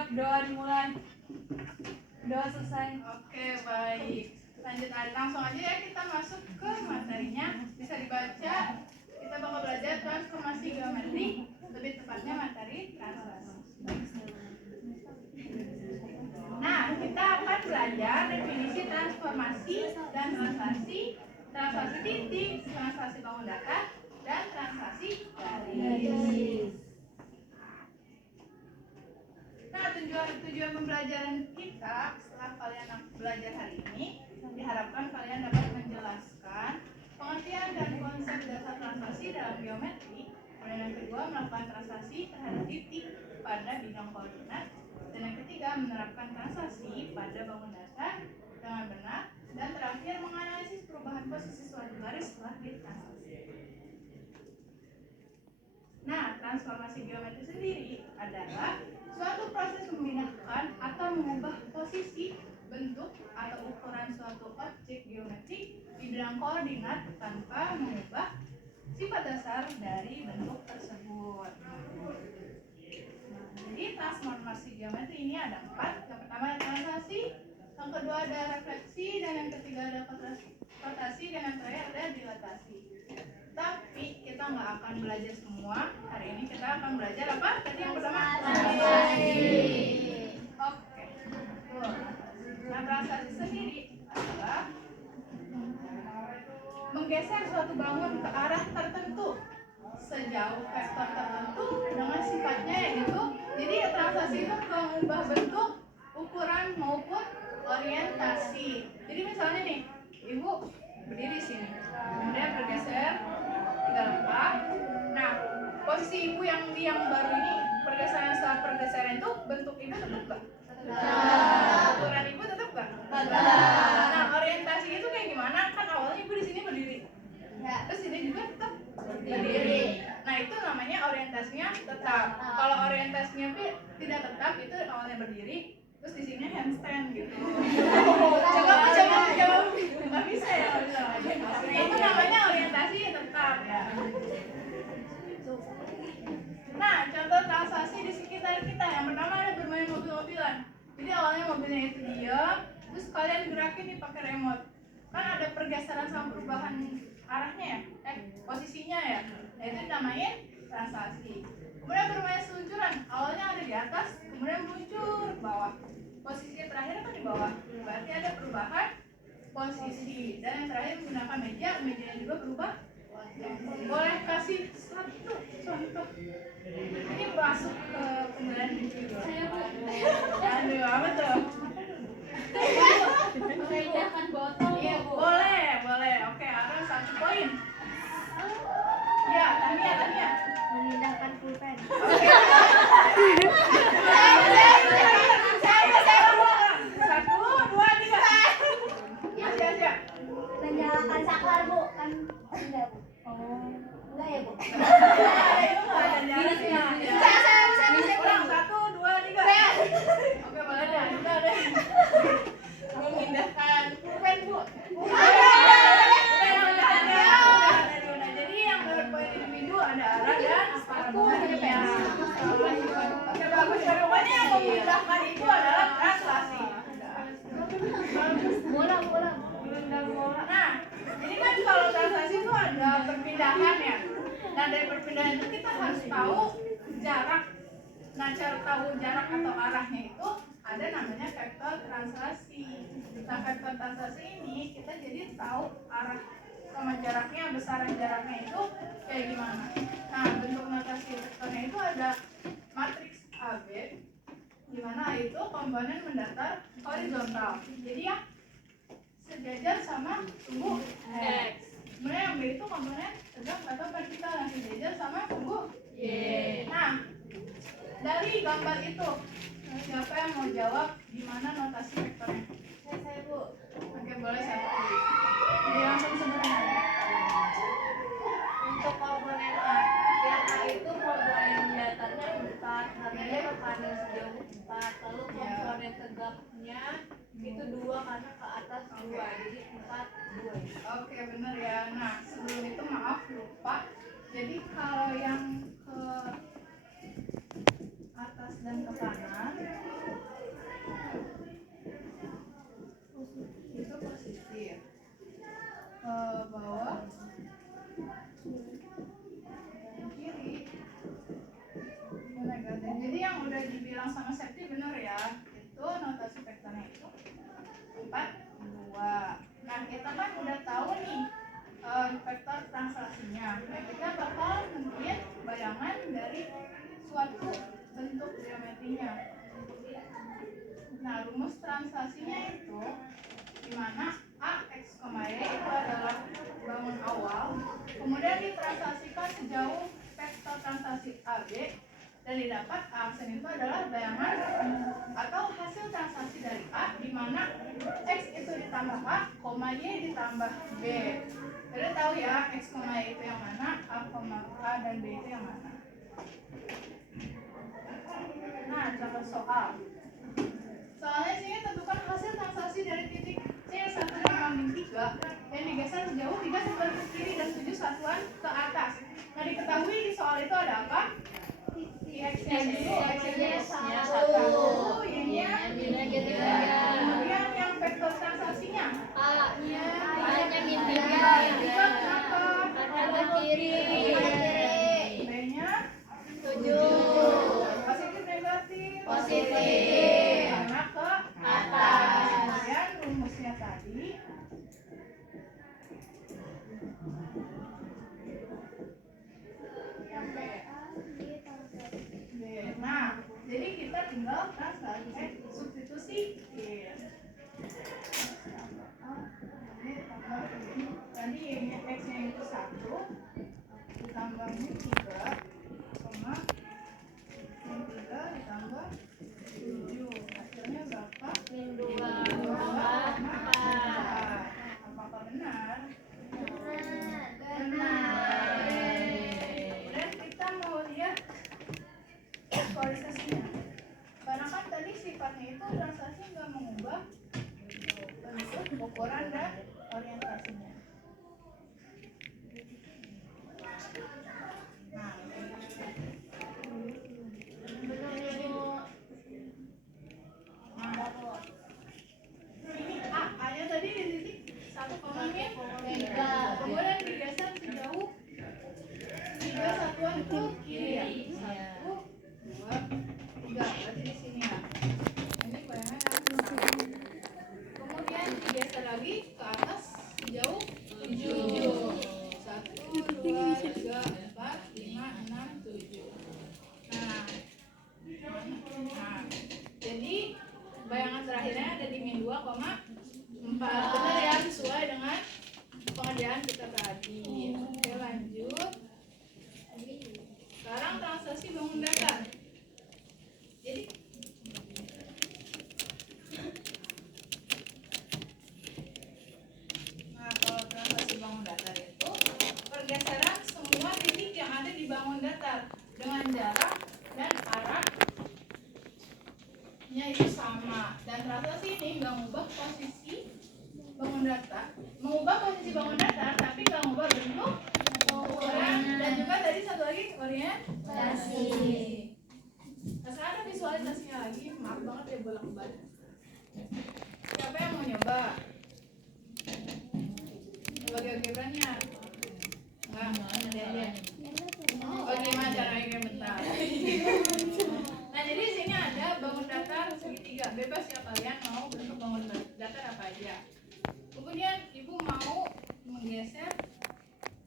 Siap, doa dimulai. Doa selesai. Oke, baik. Lanjut langsung aja ya kita masuk ke materinya. Bisa dibaca. Kita bakal belajar transformasi geometri, lebih tepatnya materi translasi. Nah, kita akan belajar definisi transformasi dan translasi, translasi titik, translasi bangun datar, dan translasi garis. Nah, tujuan pembelajaran kita setelah kalian belajar hari ini, diharapkan kalian dapat menjelaskan pengertian dan konsep dasar translasi dalam geometri. Kemudian yang kedua, melakukan translasi terhadap titik pada bidang koordinat. Dan yang ketiga, menerapkan translasi pada bangun datar dengan benar. Dan terakhir, menganalisis perubahan posisi suatu garis setelah ditranslasi. Nah, transformasi geometri sendiri adalah suatu proses memindahkan atau mengubah posisi, bentuk, atau ukuran suatu objek geometri di bidang koordinat tanpa mengubah sifat dasar dari bentuk tersebut. Nah, jadi transformasi geometri ini ada 4. Yang pertama ada translasi, yang kedua ada refleksi, dan yang ketiga ada rotasi, dan yang terakhir ada dilatasi. Tapi kita nggak akan belajar semua. Hari ini kita akan belajar apa? Tadi yang pertama translasi. Oke. Nah, translasi sendiri adalah menggeser suatu bangun ke arah tertentu sejauh vektor tertentu dengan sifatnya yaitu. Jadi translasi itu mengubah bentuk, ukuran maupun orientasi. Jadi misalnya nih, ibu berdiri sini, kemudian bergeser 3 langkah. Nah, posisi ibu yang baru ini, pergeseran setelah pergeseran itu, bentuk ibu tetap gak? Tetap. Ukuran ibu tetap gak? Tetap. Nah, orientasi itu kayak gimana? Kan awalnya ibu di sini berdiri. Ya. Terus ini juga tetap berdiri. Nah, itu namanya orientasinya tetap. Kalau orientasinya tidak tetap, itu awalnya berdiri, terus di sini handstand gitu. Coba. Nggak bisa ya, itu namanya orientasi tetap ya. Nah, contoh translasi di sekitar kita. Yang pertama ada bermain mobil-mobilan. Jadi awalnya mobilnya itu diam, terus kalian gerakin nih pakai remote. Kan ada pergeseran sama perubahan arahnya ya, posisinya ya. Nah, itu namanya translasi. Kemudian bermain seluncuran. Awalnya ada di atas, kemudian meluncur ke bawah. Posisi terakhir kan di bawah. Berarti ada perubahan posisi. Dan yang terakhir menggunakan mejanya juga berubah. Boleh kasih satu contoh? Ini masuk ke pembelajaran video. Aduh, apa tuh? Memindahkan botol. Iya, boleh. Oke, ada 1 poin. Ya, Tania. Memindahkan pulpen. Oke. Saya 1, 2, 3. Aja. Menyalakan saklar, Bu. Kan enggak, Bu. Oh, enggak ya, Bu? Itu nggak ada jaraknya. Saya Ulang, 1, 2, 3. Oke, boleh deh. Udah deh. Memindahkan pulpen, Bu. Jadi yang berpoin individu ada arah dan parabolanya. Oke, bagus. Pokoknya yang memindahkan itu adalah translasi. Bola. Nah, ini kan kalau translasi itu ada perpindahan ya. Nah, dari perpindahan itu kita harus tahu jarak. Nah, cara tahu jarak atau arahnya itu ada namanya vektor translasi. Nah, vektor translasi ini kita jadi tahu arah sama jaraknya, besaran jaraknya itu kayak gimana. Nah, bentuk notasi vektornya itu ada matriks AB, di mana A itu komponen mendatar horizontal. Jadi ya sejajar sama sumbu X. Kemudian yang B itu komponen tegak atau vertikal yang sejajar sama sumbu Y. Nah, dari gambar itu siapa yang mau jawab gimana notasi vektornya? Saya, Bu. Oke, boleh saya pilih. Jadi langsung sebenarnya. Untuk komponen A, yang A itu komponen datarnya 4, harganya berpanjang sejauh 4. Lalu komponen tegaknya itu 2 karena ke atas 2, jadi 4, 2. Oke, benar ya. Nah, sebelum itu maaf lupa. Jadi kalau yang ke atas dan ke kanan itu positif, ke bawah dan kiri itu negatif. Jadi yang udah dibilang sama Septi benar ya, itu notasi vektornya itu 4, 2. Nah kita kan udah tahu nih vektor translasinya. Nah kita bakal nentuin bayangan dari suatu bentuk geometrinya. Nah rumus translasinya itu dimana A X, Y itu adalah bangun awal, kemudian ditranslasikan sejauh vektor translasi AB dan didapat A aksen itu adalah bayangan atau hasil translasi dari A di mana X itu ditambah A, Y ditambah B. Jadi tahu ya X, Y itu yang mana, A dan B itu yang mana. Nah, contoh soal. Soalnya sini tentukan hasil translasi dari titik C1 dan lambung 3 yang digeser sejauh 3 satuan ke kiri dan 7 satuan ke atas. Nah, diketahui di soal itu ada apa? X-nya dulu, X-nya 1, Y-nya 3. Kemudian yang vektor translasinya A-nya min 3. juga kenapa? Karena ke kiri. B-nya 7. positif negatif? Positif. Karena ke Atas. kemudian rumusnya tadi yang B. Nah, jadi kita tinggal substitusi. Tadi ini X-nya itu 1 ditambah min 3 sama min 3 ditambah 7 hasilnya berapa? Min 2. Apakah benar? Benar. Kemudian kita mau lihat visualisasinya. Karena kan tadi sifatnya itu translasi nggak mengubah bentuk, ukuran dan orientasinya. Nah, ini A-nya tadi di titik 1,3. Kemudian digeser sejauh 3 satuan ke kiri. 1, 2, 3. Berarti di sini ya. Ini bayangan yang sama. Kemudian digeser lagi ke atas sejauh 7. 1, 2, 3, 4, 5, 6, 7. Nah, jadi bayangan terakhirnya ada di min 2,4. Benar ya, sesuai dengan pengerjaan kita tadi. Oke, lanjut. Sekarang translasi bangun datar. Jadi nah, kalau translasi bangun datar itu pergeseran semua titik yang ada di bangun datar dengan jarak dan arahnya itu sama. Dan translasi ini nggak mengubah posisi bangun datar, mengubah posisi bangun datar, tapi nggak mengubah bentuk, ukuran, dan juga tadi satu lagi orientasi. Nah, sekarang ada visualisasinya lagi. Maaf banget ya bolak-balik. Siapa yang mau nyoba? Bagi algebranya? Enggak, nanti aja. Oh, gimana caranya bentar? Nah, jadi di sini ada bangun datar segitiga. Bebas ya kalian mau bentuk bangun datar apa aja. Kemudian ibu mau menggeser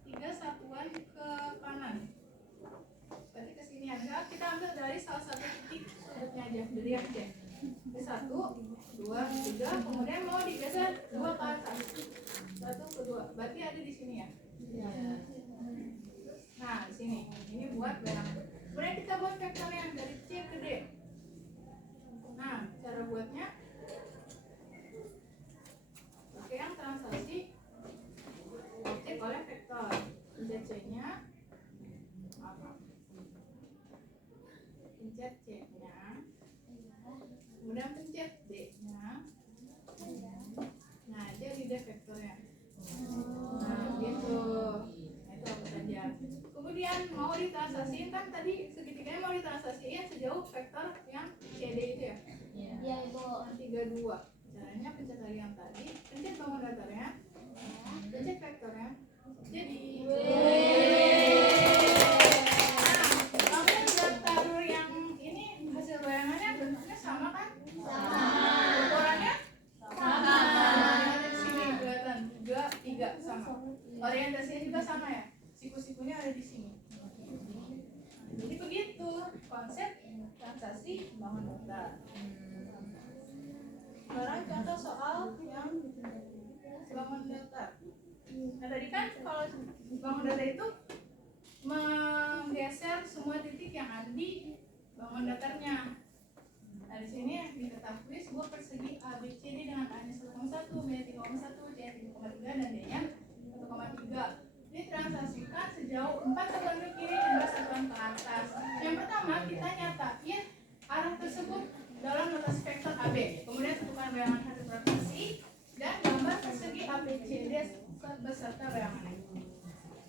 3 satuan ke kanan. Berarti ke sini aja. Kita ambil dari salah satu titik sudutnya aja. Dilihat aja. Ini 1, 2, 3. Kemudian mau digeser 2 ke atas. 1 ke 2. Berarti ada di sini ya. Nah, di sini. Ini buat bayangan. Kemudian kita buat vektornya dari C ke D. Nah, cara buatnya pakai yang translasi objek oleh vektor. Pencet C-nya. Pencet C-nya. Kemudian pencet D-nya. Nah, jadi dia vektornya. Nah, gitu. Nah, itu apa saja. Kemudian mau ditranslasiin kan tadi segitiganya mau ditranslasiin sejauh vektor Iya Ibu. 32. Caranya pencet lagi yang tadi, pencet bangun datarnya, pencet vektornya. Jadi bangun datar yang ini hasil bayangannya bentuknya sama kan? Ukurannya sama. Ada di sini kelihatan 3 sama. Orientasinya juga sama ya. Siku-sikunya ada di sini. Jadi begitu konsep transaksi bangun datar. Sekarang contoh soal yang bangun datar. Nah tadi kan kalau bangun datar itu menggeser semua titik yang ada di bangun datarnya. Nah di sini diketahui sebuah persegi ABCD dengan A-nya 1,1, B-nya 3,1, C-nya 3,3 dan D-nya 1,3. Ditransaksikan sejauh 4 satuan ke kiri dan 2 satuan ke atas. Yang pertama kita nyatain arah tersebut dalam notasi vektor AB. Kemudian tentukan bayangan hasil transaksi dan gambar persegi ABCD beserta bayangannya.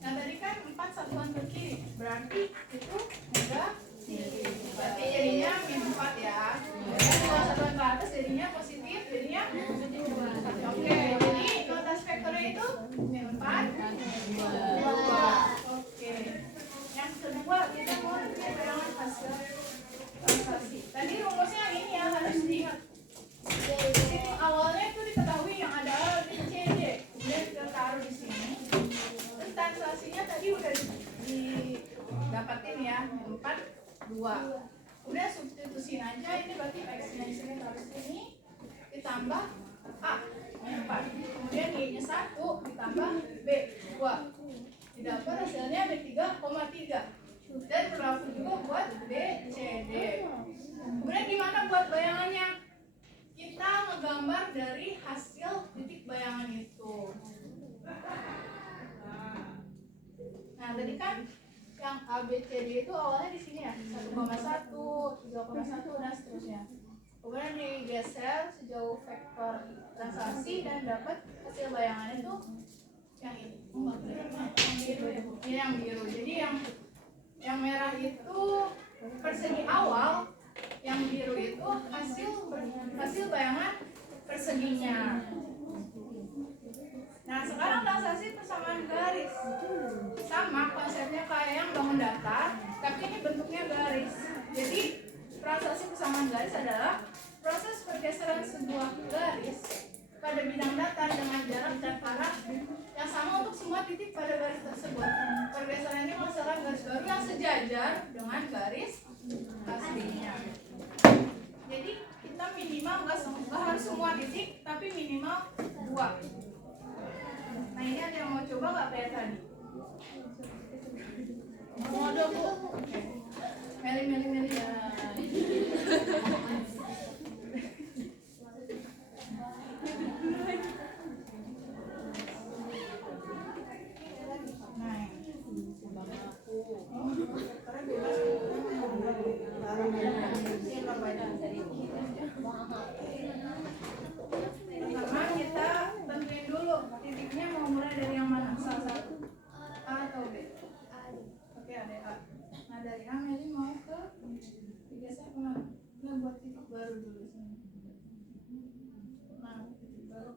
Nah tadi kan 4 satuan ke kiri, berarti itu negatif. Berarti jadinya -4 ya. Dan 2 satuan ke atas jadinya positif, jadinya oke. Jadi notasi vektornya itu -4, 2. Oke. Yang kedua kita mau lihat bayangan hasil transaksi. Tadi rumusnya ini ya harus diingat. Jadi awalnya itu diketahui yang ada A, B, C, D. Kemudian kita taruh di sini. Terus transaksinya tadi udah didapatin ya 4, 2. Udah substitusin aja ini berarti X-nya di sini taruh sini ditambah A 4. Kemudian Y-nya 1 ditambah B 2. Didapat hasilnya B3,3. Dan berlaku juga buat B, C, D. Kemudian gimana buat bayangannya? Kita ngegambar dari hasil titik bayangan itu. Nah, tadi kan yang A, B, C, D itu awalnya di sini ya, 1,1, 3,1 dan seterusnya. Kemudian digeser sejauh vektor transaksi dan dapat hasil bayangan itu yang ini. Yang biru ya, Bu. Ini yang biru. Jadi yang merah itu persegi awal, yang biru itu hasil bayangan perseginya. Nah sekarang transaksi persamaan garis sama konsepnya kayak yang bangun datar, tapi ini bentuknya garis. Jadi transaksi persamaan garis adalah proses pergeseran sebuah garis pada bidang datar dengan jarak dan arah yang sama untuk semua titik pada garis tersebut. Pergeseran ini menghasilkan garis baru yang sejajar dengan garis aslinya. Jadi kita minimal nggak harus semua titik, tapi minimal 2. Nah ini ada yang mau coba nggak kayak tadi? Mau dong Bu? Oke. Meli ya. Pertama kita tentuin dulu titiknya mau mulai dari yang mana? Salah satu A atau B? Oke ada A. Nah dari A Meli mau ke digeser kemana? Kita buat titik baru dulu sini. Nah titik baru.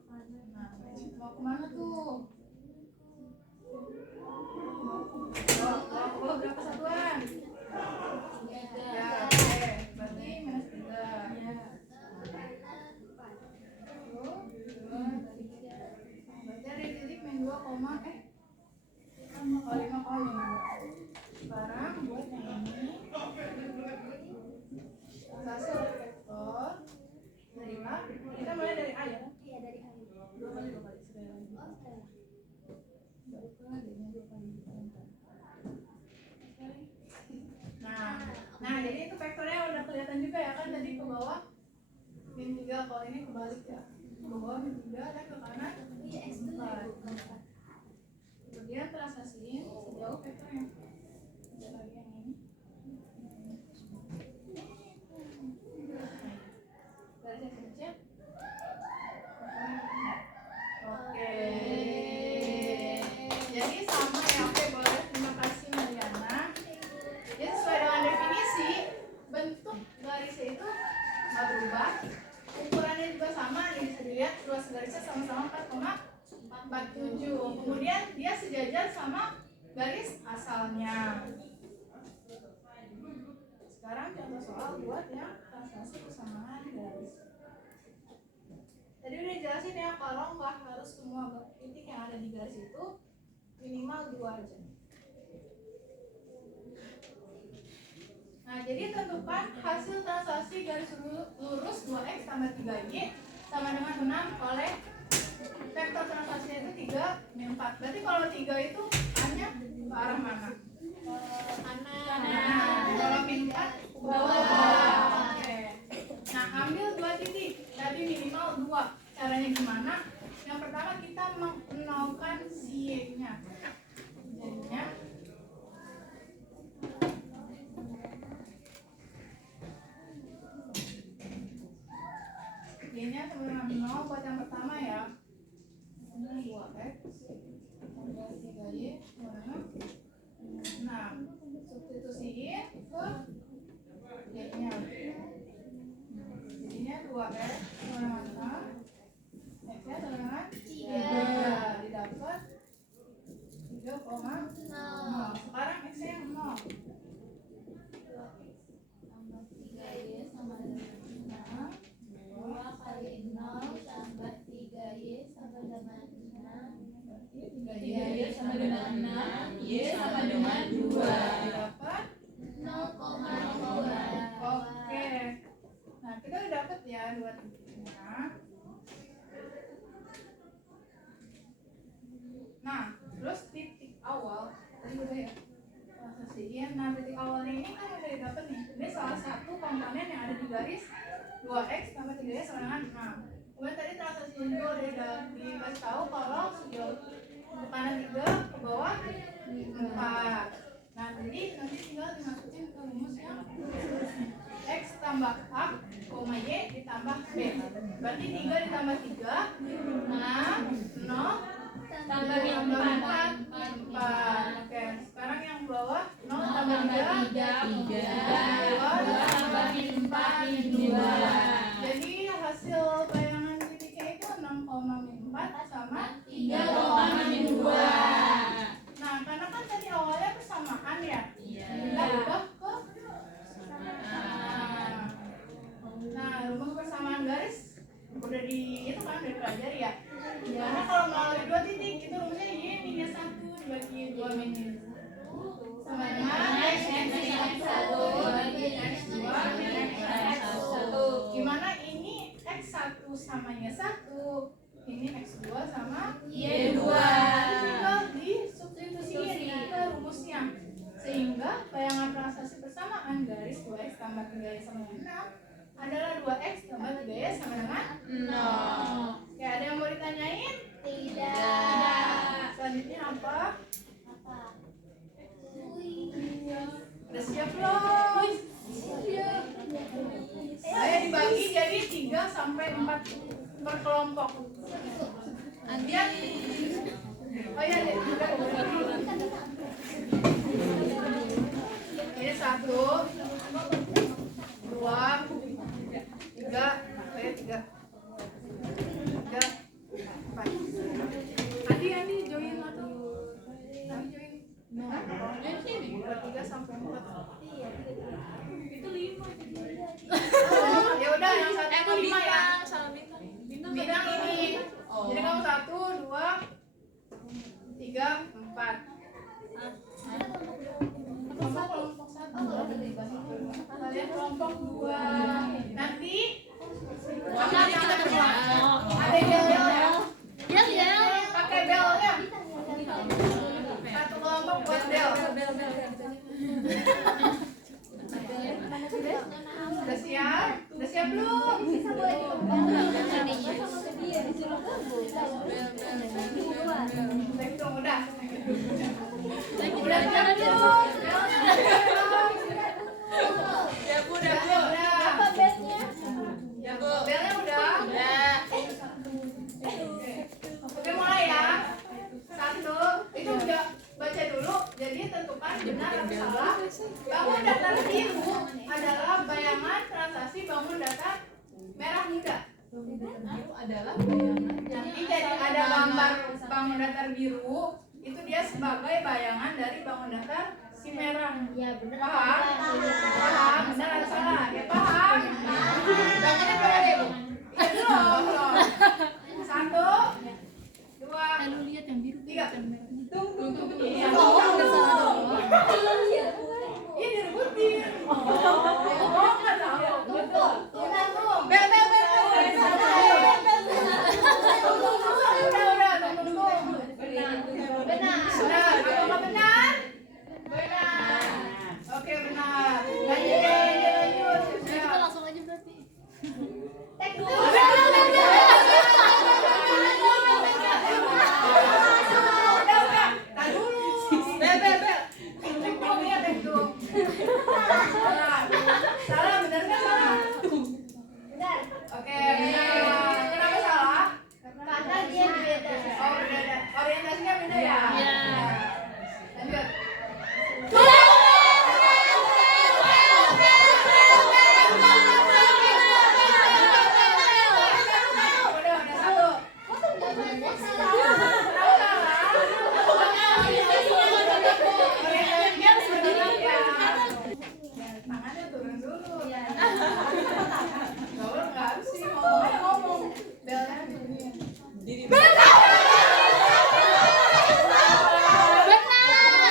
Nah mau kemana tuh? Berapa satuan? 3. Ya, oke. Berarti -3. Ya. Berarti ada titik -2, 5,2. Sekarang buat yang ini. Hasil vektor dari A. Kita mulai dari A ya? Iya dari A. 2 kali sekali lagi. Nah jadi itu vektornya udah kelihatan juga ya kan tadi ke bawah -3, kalau ini kebalik ya, ke bawah -3 dan ke kanan 4. Kemudian transaksiin sejauh vektornya. Ada lagi yang ini. Garisnya kecil. Oke. Jadi sama ya, oke boleh. Terima kasih Mariana. Jadi sesuai dengan definisi bentuk garisnya itu nggak berubah, ukurannya juga sama, nih bisa dilihat luas garisnya sama-sama 4,47. Kemudian dia sejajar sama garis asalnya. Sekarang contoh soal buat yang translasi persamaan garis. Tadi udah jelasin ya kalau nggak harus semua titik yang ada di garis itu, minimal 2 aja. Nah, jadi tentukan hasil translasi garis lurus 2x tambah 3y sama dengan 6 oleh vektor translasinya itu 3, min 4. Berarti kalau 3 itu hanya ke arah mana? Kanan. Kalau min 4 ke bawah. Oke. Nah, ambil 2 titik. Tadi minimal 2. Caranya gimana? Yang pertama kita menolkan si y-nya. Jadinya y-nya sama dengan 0 buat yang pertama ya. Ini 2x tambah 3y sama dengan 6. Substitusiin ke y-nya. Jadinya 2x sama dengan 6. X-nya sama dengan 3. Didapat 3,0. Sekarang X-nya yang 0. tambah 3y sama dengan 2 kali 0 tambah 3y sama dengan 6. 3y sama dengan 6, y sama dengan 2. Dapat 0,2. oke. Nah, kita udah dapat ya 2 titiknya. Nah, terus titik awal tadi udah ya translasiin. Nah, titik awalnya ini kan udah didapat nih. Ini salah satu komponen yang ada di garis 2x tambah 3y sama dengan 6. Kemudian tadi translasiin juga udah dikasih tahu kalau sejauh ke kanan 3, ke bawah 4. Nah, jadi nanti tinggal dimasukin ke rumus yang x tambah a, y ditambah b. Berarti 3 ditambah 3, 6, 0 Tambah min 4. 4. Oke, sekarang yang bawah 0 tambah 3, 2 tambah min 4 min 2. jadi hasil bayangan titiknya itu 6,4 sama 3, min 2. Nah, karena kan tadi awalnya persamaan ya, kita ubah ke nah, rumus persamaan garis udah di itu kan udah dipelajari ya. Karena kalau melalui 2 titik itu rumusnya y minus 1 dibagi 2 minus sama dengan x minus 1 dibagi x2 minus x1. Gimana ini x1 sama y1, ini x2 sama Y2. tinggal disubstitusiin ke rumusnya, sehingga bayangan translasi persamaan garis 2x tambah 3y sama dengan 6 adalah 2x tambah 3y sama dengan 0. Ya, ada yang mau ditanyain? Tidak. Selanjutnya apa? Apa? Udah siap belum? Saya dibagi jadi 3 sampai 4 per kelompok. Lihat. Oh iya, lihat. Ini 1, 2, 3, saya 3, 4. Andi join atau? Andi join. Join sini. 3 sampai 4. Itu 5. Oh, ya udah yang satu itu 5 ya. Bintang ini. Jadi kamu 1, 2, 3, 4. Kelompok 1. Kalian kelompok 2. Nanti ada bel-belnya. Pakai belnya. Satu kelompok buat bel. Udah siap? Udah siap belum? Udah. Udah siap belum? Belnya udah? Oke, mulai ya. 1, itu udah baca dulu. Jadi tentukan benar atau salah. Bangun datar biru adalah bayangan translasi bangun datar merah muda. biru adalah bayangan. Nanti jadi ada gambar bangun datar biru, itu dia sebagai bayangan dari bangun datar si merah. Iya benar. Paham? Paham? Benar atau salah? Ya paham. Bangunnya berapa deh, Bu? Itu loh. 1, 2, Lu lihat yang biru, 3. tunggu. Iya. Udah salah dong. Iya direbutin. Oh, nggak tahu. Betul. Bel. Udah, tunggu. Benar. Atau nggak benar? Benar. Oke, benar. Lanjut. Kita langsung aja berarti. Udah. Tahan dulu. Bel. Tektung ya, tektung. Salah, benar nggak salah? Benar. Oke, benar. Kenapa salah? Karena dia beda. Oh, beda. Orientasinya beda ya? Iya. Lanjut. Udah satu. Tangannya turun dulu. Gaul nggak harus sih ngomong. Belnya begini.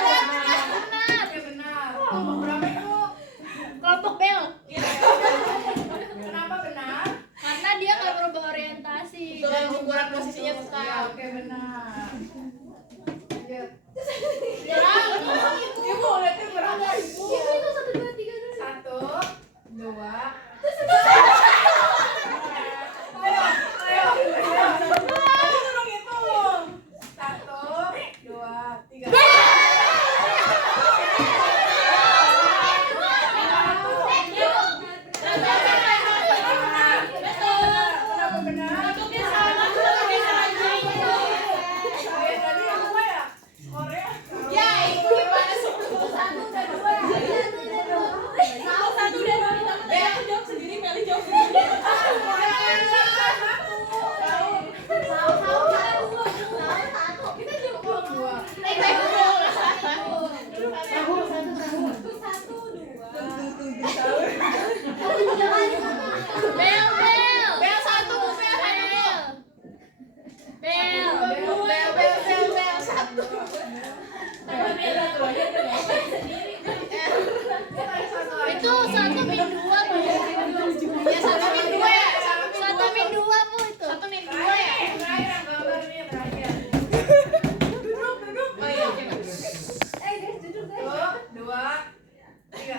Oke, benar. Kelompok berapa itu? Kelompok bel. Kenapa benar? Karena dia nggak berubah orientasi. Dan ukuran posisinya Ya, tetap. oke benar. Lanjut. Ya, Ibu lihatnya berapa? itu 1, 2, 3 dulu. 1, 2. Itu 1 min 2 Bu. Ya, 1 min 2 ya. 1 min 2 Bu itu. 1 min 2 ya? Terakhir yang gambar ini terakhir. Duduk. Oh iya, oke. Guys, duduk guys. 1, 2, 3.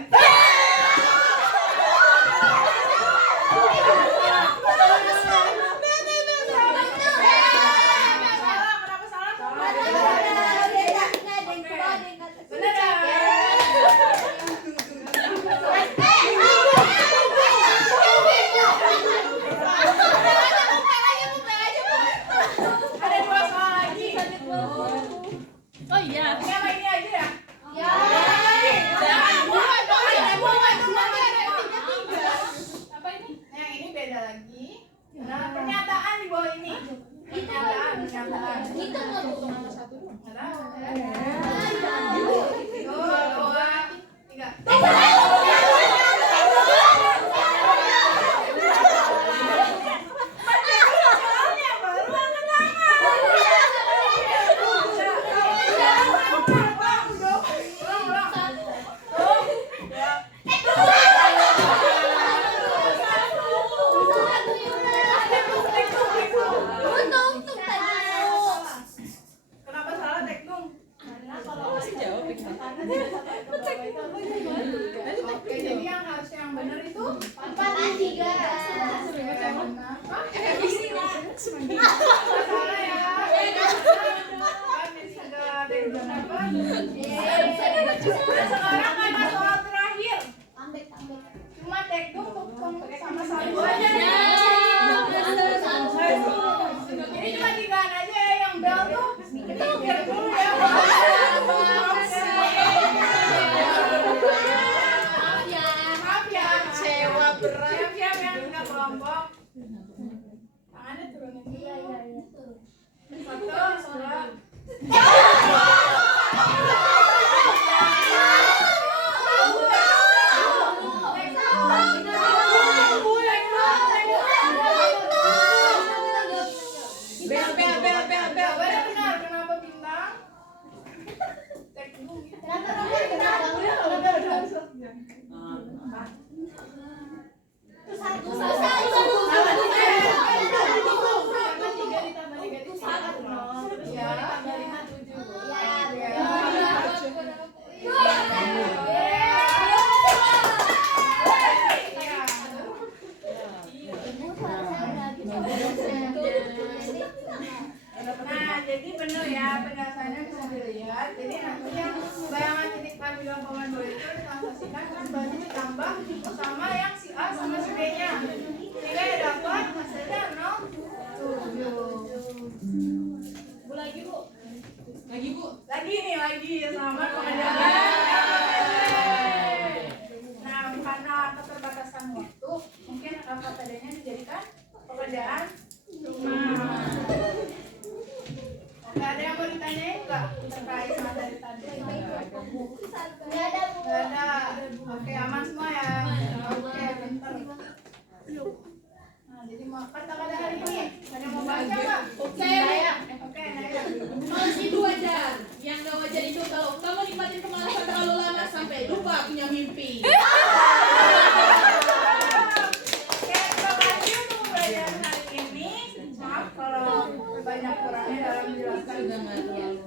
Kenapa salah? Bener ya? Ada 2 soal lagi. Oh iya. Ini apa ini aja ya? Ya. Jangan buat dong, jangan buat dong. Apa ini? Yang ini beda lagi. Nah, pernyataan di bawah ini. Pernyataan. Kita nggak Bu. Cuma 1 doang. Nggak tahu. Kenapa salah teknung? Masih jawab ya. Oke, jadi yang harus yang benar itu 4 dan 3. salah ya. Kan di sini ada yang benar kan? Sekarang ada soal terakhir. Cuma teknung sama satu aja. Ini cuma 3-an aja ya yang bel tuh. Kita biar dulu ya. Maaf ya. Kecewa berat. Siap-siap yang punya kelompok. ada turunin dulu. Iya. Satu, dua. Bel. Jawabannya benar. Kenapa bintang? Cek dulu. Kenapa Roman kenapa? Satu. Karena 3 ditambah negatif 1. Iya. Tambah 5, 7. Nah, jadi benar ya penjelasannya bisa dilihat. Jadi nanti yang bayangan titik A bilang koma 2 itu ditransaksikan kan berarti ditambah sama yang si A sama si B nya. Sehingga ya dapat hasilnya 0,7. Lagi Bu. Lagi sama pengerjaan. Nah, karena keterbatasan waktu, mungkin apa tadinya dijadikan pekerjaan rumah. Oke, ada yang mau ditanyain nggak terkait materi tadi? Nggak ada Bu. Nggak ada. Oke, aman semua ya. Oke, bentar. Nah, jadi mau kata-kata hari ini ada yang mau baca nggak? Oke. Oke, Naya. Masih 2 wajar. Yang gak wajar itu kalau kamu nikmatin kemalasan terlalu lama sampai lupa punya mimpi. Oke, terima kasih untuk pembelajaran hari ini. Maaf kalau banyak kurangnya dalam menjelaskan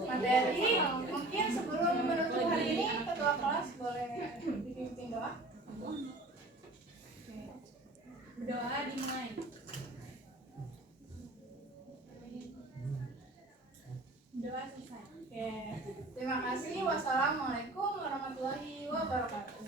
materi. Mungkin sebelum menutup hari ini, ketua kelas boleh dipimpin doa. Berdoa dimulai. Doa selesai. Oke, terima kasih. Wassalamualaikum warahmatullahi wabarakatuh.